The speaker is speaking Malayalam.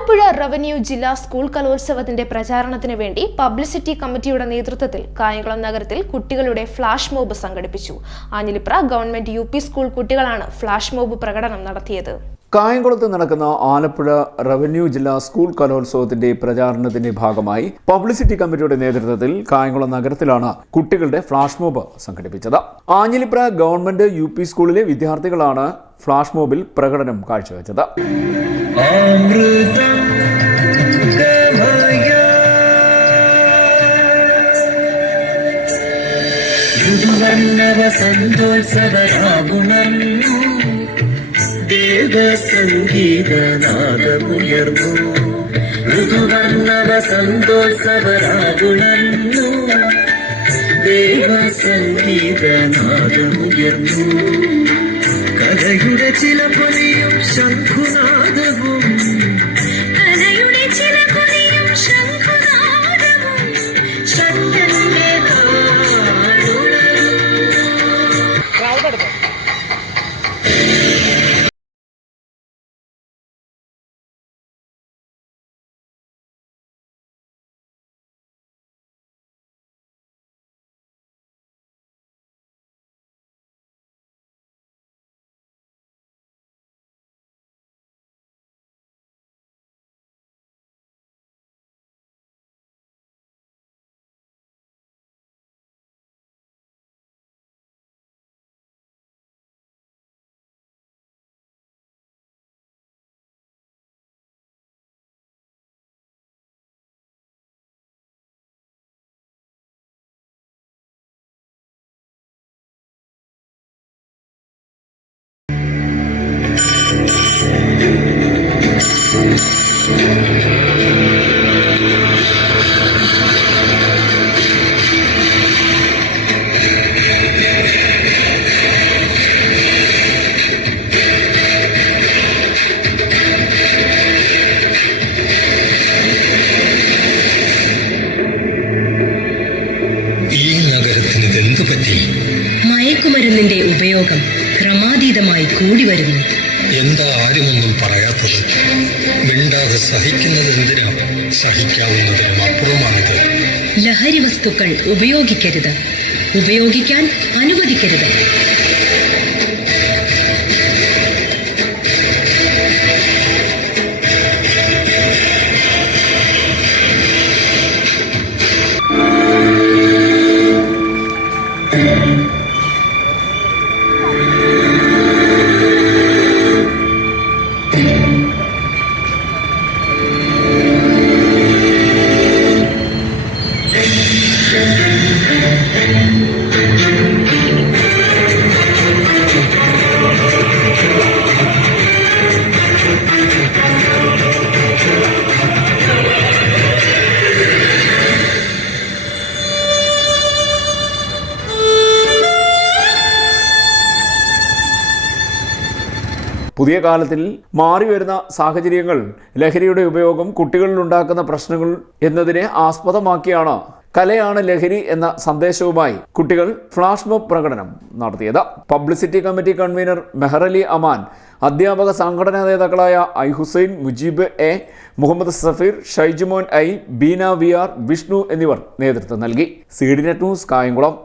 ആലപ്പുഴ റവന്യൂ ജില്ലാ സ്കൂൾ കലോത്സവത്തിന്റെ പ്രചാരണത്തിന് വേണ്ടി പബ്ലിസിറ്റി കമ്മിറ്റിയുടെ നേതൃത്വത്തിൽ കായംകുളം നഗരത്തിൽ കുട്ടികളുടെ ഫ്ലാഷ് മോബ് സംഘടിപ്പിച്ചു. Anjilipra government U P school കുട്ടികളാണ് ഫ്ലാഷ് മോബ് പ്രകടനം നടത്തിയത്. കായംകുളത്ത് നടക്കുന്ന ആലപ്പുഴ റവന്യൂ ജില്ലാ സ്കൂൾ കലോത്സവത്തിന്റെ പ്രചാരണത്തിന്റെ ഭാഗമായി പബ്ലിസിറ്റി കമ്മിറ്റിയുടെ നേതൃത്വത്തിൽ കായംകുളം നഗരത്തിലാണ് കുട്ടികളുടെ ഫ്ലാഷ് മോബ് സംഘടിപ്പിച്ചത്. ആഞ്ഞിലിപ്ര ഗവൺമെന്റ് യു പി സ്കൂളിലെ വിദ്യാർത്ഥികളാണ് ഫ്ലാഷ് മോബിൽ പ്രകടനം കാഴ്ചവെച്ചത്. ദേവസംഗീതനാദമുയർന്നു ഋതുവർണ്ണവ സന്തോത്സവരാഗുണർന്നു ദേവസംഗീതനാദമുയർന്നു കലയുടെ ചില പൊലിയും ശംഖുനാദവും കലയുടെ ചില പൊലിയും ശംഖുനാദവും ശബ്ദന്റെ മയക്കുമരുന്നിന്റെ ഉപയോഗം ക്രമാതീതമായി കൂടി വരുന്നു. എന്താ ആരുമൊന്നും പറയാത്തത്? മിണ്ടാതെ സഹിക്കുന്നത് എന്തിനാ? സഹിക്കാവുന്നതിനും അപ്പുറമാണിത്. ലഹരി വസ്തുക്കൾ ഉപയോഗിക്കരുത്, ഉപയോഗിക്കാൻ അനുവദിക്കരുത്. പുതിയ കാലത്തിൽ മാറിവരുന്ന സാഹചര്യങ്ങൾ, ലഹരിയുടെ ഉപയോഗം കുട്ടികളിൽ ഉണ്ടാക്കുന്ന പ്രശ്നങ്ങൾ എന്നതിനെ ആസ്പദമാക്കിയാണ് കലയാണ് ലഹരി എന്ന സന്ദേശവുമായി കുട്ടികൾ ഫ്ലാഷ് മോബ് പ്രകടനം നടത്തിയത്. Publicity committee convener Meharali Aman, അധ്യാപക സംഘടനാ നേതാക്കളായ I Hussain, Mujeeb A, Muhammad Safeer, Shaijumon I, Beena V R, Vishnu എന്നിവർ നേതൃത്വം നൽകി. CDNet news, Kayamkulam.